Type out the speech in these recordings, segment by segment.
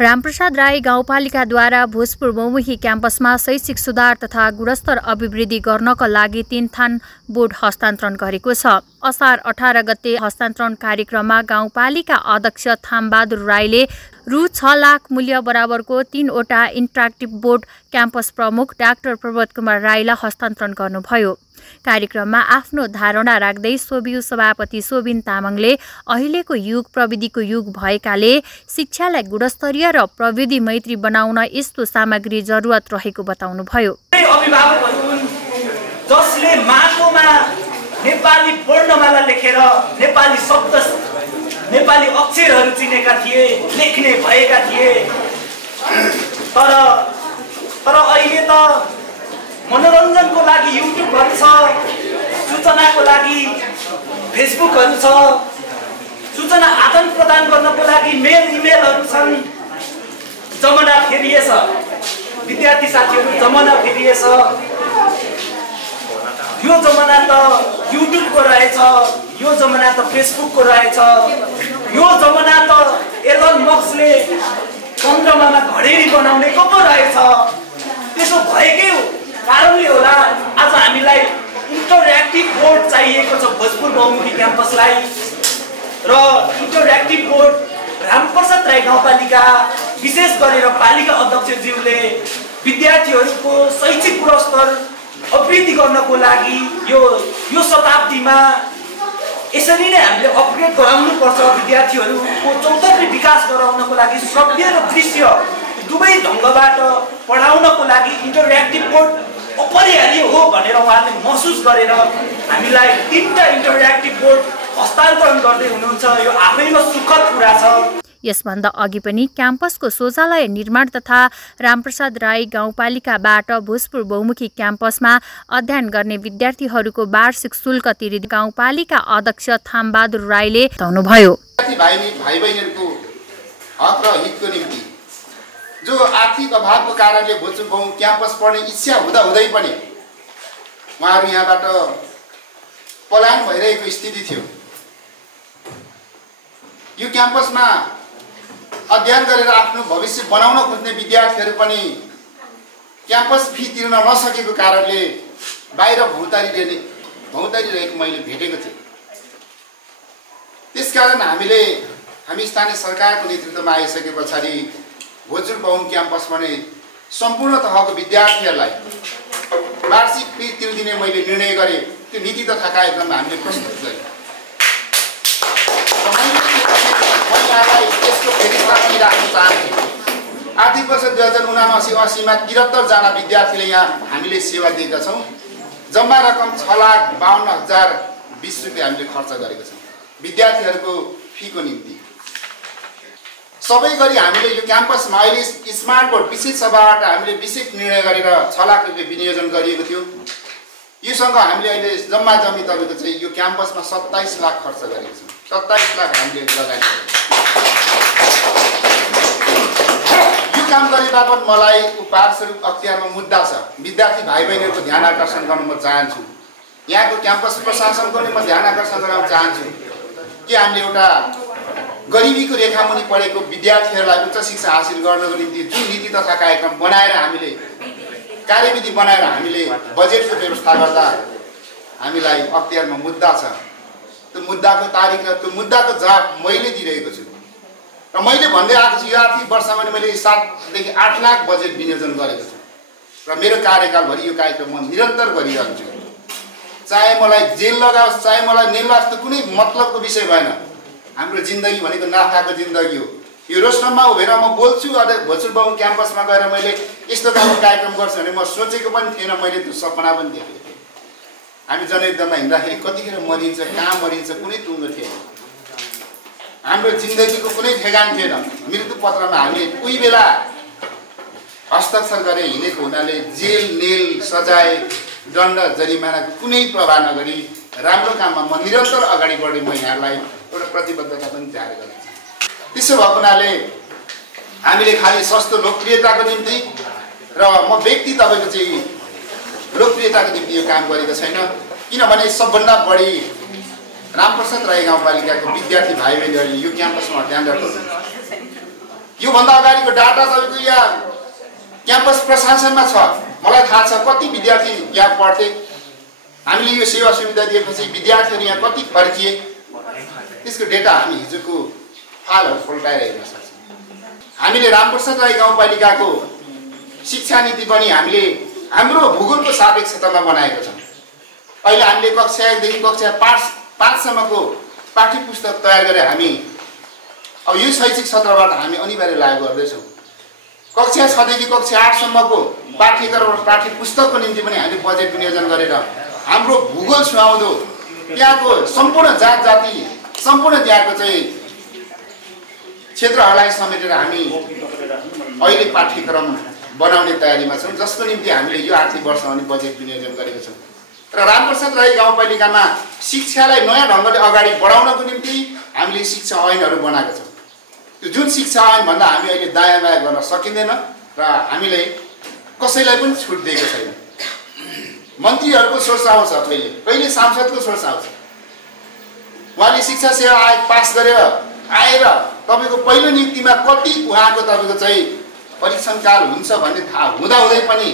रामप्रसाद राई गाउँपालिकाद्वारा भोजपुर बहुमुखी क्याम्पसमा शैक्षिक सुधार तथा गुणस्तर अभिवृद्धि गर्नका लागि 3 थान बोर्ड हस्तान्तरण गरेको छ। असार 18 गते हस्तान्तरण कार्यक्रममा गाउँपालिका अध्यक्ष थामबहादुर राईले रु 6 लाख मूल्य बराबरको 3वटा इन्टरेक्टिभ बोर्ड क्याम्पस प्रमुख डाक्टर प्रबोध कुमार राईलाई हस्तान्तरण गर्नुभयो। कार्यक्रममा आफ्नो धारणा राख्दै सोबियु सभापति सोबिन तामाङले अहिलेको युग प्रविधिको युग भएकाले शिक्षालाई गुणस्तरीय र प्रविधि मैत्री बनाउन यस्तो सामग्री जरुरत रहेको बताउनुभयो। अभिभावकहरू हुन् जसले माटोमा नेपाली वर्णमाला लेखेर नेपाली शब्द नेपाली अक्षरहरू चिनेका थिए, लेख्ने भएका थिए। तर अहिले त मनोरञ्जनको लागि युट्युबहरू छ, सूचनाको लागि फेसबुकहरू छ, सूचना आदान प्रदान गर्नको लागि मेल इमेलहरू छन्। जमाना फेरिएछ विद्यार्थी साथीहरू, जमाना फेरिएछ। यो जमाना त युट्युबको रहेछ, यो जमाना त फेसबुकको रहेछ, यो जमाना त एलन मस्कले चन्द्रमामा घडेरी बनाउने को पो रहेछ। त्यसो भएकै कारणले होला आज हामीलाई इन्टरेक्टिभ बोर्ड चाहिएको छ भोजपुर बहुमुखी क्याम्पसलाई। र इन्टरेक्टिभ बोर्ड रामप्रसाद राई गाउँपालिका विशेष गरेर पालिका अध्यक्षज्यूले विद्यार्थीहरूको शैक्षिक गुणस्तर अभिवृद्धि गर्नको लागि यो शताब्दीमा यसरी नै हामीले अपग्रेड गराउनुपर्छ। विद्यार्थीहरूको चौतर्फी विकास गराउनको लागि श्रव्य र दृश्य दुवै ढङ्गबाट पढाउनको लागि इन्टरेक्टिभ बोर्ड अपरिहार्य हो भनेर उहाँले महसुस गरेर हामीलाई 3टा इन्टरेक्टिभ बोर्ड हस्तान्तरण गर्दै हुनुहुन्छ। यो आफैमा सुखद कुरा छ। यसभन्दा अघि पनि क्याम्पसको शौचालय निर्माण तथा रामप्रसाद राई गाउँपालिकाबाट भोजपुर बहुमुखी क्याम्पसमा अध्ययन गर्ने विद्यार्थीहरूको वार्षिक शुल्क तिर्दै गाउँपालिका अध्यक्ष थामबहादुर राईले बताउनुभयो। भाइ बहिनीहरूको हक र हितको निम्ति जो आर्थिक अभावको कारणले भोजपुर बहुमुखी क्याम्पस पढ्ने इच्छा हुँदै पनि उहाँहरू यहाँबाट पलायन भइरहेको स्थिति थियो। यो क्याम्पसमा अध्ययन गरेर आफ्नो भविष्य बनाउन खोज्ने विद्यार्थीहरू पनि क्याम्पस फी तिर्न नसकेको कारणले बाहिर भौतारी रहेको मैले भेटेको थिएँ। त्यसकारण हामी स्थानीय सरकारको नेतृत्वमा आइसके पछाडि भोजपुर बहुमुखी क्याम्पसमा नै सम्पूर्ण तहको विद्यार्थीहरूलाई वार्षिक फी तिर्दिने मैले निर्णय गरेँ। त्यो नीति तथा कार्यक्रममा हामीले प्रस्तुत गऱ्यौँ। यसको फेरिस्ता पनि राख्न चाहन्छु। आर्थिक वर्ष 2079-80मा 73 जना विद्यार्थीले यहाँ हामीले सेवा दिएका छौँ। जम्मा रकम 6,52,020 रुपियाँ हामीले खर्च गरेका छौँ विद्यार्थीहरूको फीको निम्ति। सबै गरी हामीले यो क्याम्पसमा अहिले स्मार्ट बोर्ड विशेष सभाबाट हामीले विशेष निर्णय गरेर 6 लाख रुपियाँ विनियोजन गरिएको थियो। योसँग हामीले अहिले जम्मा जम्मी तपाईँको चाहिँ यो क्याम्पसमा 27 लाख खर्च गरेको छौँ। 27 लाख हामीले लगानी गरेको। यो काम गरे बापत मलाई उपहारस्वरूप अख्तियारमा मुद्दा छ। विद्यार्थी भाइ बहिनीहरूको ध्यान आकर्षण गर्न म चाहन्छु। यहाँको क्याम्पस प्रशासनको पनि म ध्यान आकर्षण गराउन चाहन्छु कि हामीले एउटा गरिबीको रेखामुनि पढेको विद्यार्थीहरूलाई उच्च शिक्षा हासिल गर्नको निम्ति जुन नीति तथा कार्यक्रम बनाएर हामीले कार्यविधि बनाएर हामीले बजेटको व्यवस्था गर्दा हामीलाई अख्तियारमा मुद्दा छ। त्यो मुद्दाको तारिख र त्यो मुद्दाको जवाब मैले दिइरहेको छु। र मैले भन्दै आएको छु यो आर्थिक वर्षमा मैले 7 देखि 8 लाख बजेट विनियोजन गरेको छु। र मेरो कार्यकालभरि यो कार्यक्रम म निरन्तर गरिरहन्छु। चाहे मलाई जेल लगाओस्, चाहे मलाई निर्वास, त कुनै मतलबको विषय भएन। हाम्रो जिन्दगी भनेको नाफाको जिन्दगी हो। यो रोस्टममा उभेर म बोल्छु, भोजपुर बहुमुखी क्याम्पसमा गएर मैले यस्तो खालको कार्यक्रम गर्छु भने म सोचेको पनि थिएन। मैले त्यो सपना पनि देखेको थिएँ। हामी जनयुद्धमा हिँड्दाखेरि कतिखेर मरिन्छ, कहाँ मरिन्छ कुनै टुङ्गो थिएन। हाम्रो जिन्दगीको कुनै ठेगान थिएन। मृत्यु पत्रमा हामीले उही बेला हस्ताक्षर गरेर हिँडेको हुनाले जेल, नेल, सजाय, दण्ड, जरिमानाको कुनै प्रभाव नगरी राम्रो काममा म निरन्तर अगाडि बढेँ। म यहाँलाई एउटा प्रतिबद्धता पनि जाहेर गर्छु। त्यसो भएको हुनाले हामीले खालि सस्तो लोकप्रियताको निम्ति र म व्यक्ति तपाईँको चाहिँ लोकप्रियताको निम्ति यो काम गरेको छैन। किनभने सबभन्दा बढी रामप्रसाद राई गाउँपालिकाको विद्यार्थी भाइ बहिनीहरूले यो क्याम्पसमा अध्ययन गर्छन्। योभन्दा अगाडिको डाटा तपाईँको यहाँ क्याम्पस प्रशासनमा छ। मलाई थाहा छ कति विद्यार्थी यहाँ पढ्थे, हामीले यो सेवा सुविधा दिएपछि विद्यार्थीहरू यहाँ कति फर्किए, त्यसको डेटा हामी हिजोको फाइलहरू पल्टाएर हेर्न सक्छौँ। हामीले रामप्रसाद राई गाउँपालिकाको शिक्षा नीति पनि हामीले हाम्रो भूगोलको सापेक्षतामा बनाएको छौँ। अहिले हामीले कक्षा 1 देखि कक्षा 5 सम्मको पाठ्य पुस्तक तयार गरेर हामी अब यो शैक्षिक सत्रबाट हामी अनिवार्य लागू गर्दैछौँ। कक्षा 6 देखि कक्षा 8 सम्मको पाठ्यक्रम र पाठ्य पुस्तकको निम्ति पनि हामीले बजेट विनियोजन गरेर हाम्रो भूगोल सुहाउँदो त्यहाँको सम्पूर्ण जात जाति सम्पूर्ण त्यहाँको चाहिँ क्षेत्रहरूलाई समेटेर हामी अहिले पाठ्यक्रम बनाउने तयारीमा छौँ, जसको निम्ति हामीले यो आर्थिक वर्षमा पनि बजेट विनियोजन गरेको छौँ। र रामप्रसाद राई गाउँपालिकामा शिक्षालाई नयाँ ढङ्गले अगाडि बढाउनको निम्ति हामीले शिक्षा ऐनहरू बनाएका छौँ। त्यो जुन शिक्षा ऐन भन्दा हामी अहिले दायाँ बायाँ गर्न सकिँदैन र हामीले कसैलाई पनि छुट दिएको छैन। मन्त्रीहरूको सोर्स आउँछ, कहिले सांसदको सोर्स आउँछ। उहाँले शिक्षा सेवा आयोग पास गरेर आएर तपाईँको पहिलो नियुक्तिमा कति उहाँको तपाईँको चाहिँ परीक्षणकाल हुन्छ भन्ने थाहा हुँदाहुँदै पनि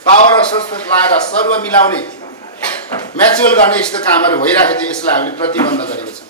पावर र सोर्स लगाएर सर्व मिलाउने म्याचुअल गर्ने यस्तो कामहरू भइरहेको थियो। यसलाई हामीले प्रतिबन्ध गरेको छौँ।